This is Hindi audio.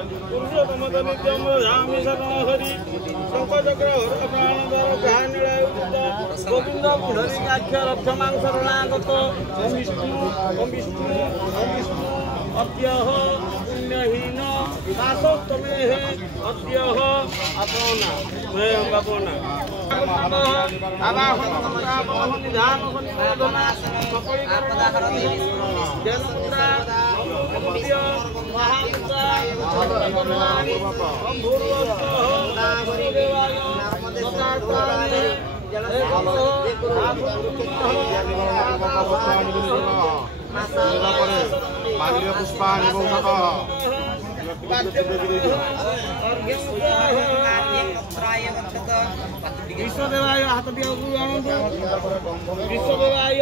पुरुषोत्तम नित्यम रामी शरण हरि शंकरचक्र हर प्राणधर ध्यान गोविंद पुंडरीकाक्ष रक्षमां शरणागत ओम विष्णु अद्यः पुण्यहीन दासोत्तमे अद्यः अपना अपना विश्वदेवाय हाथ दिया विश्वदेवाय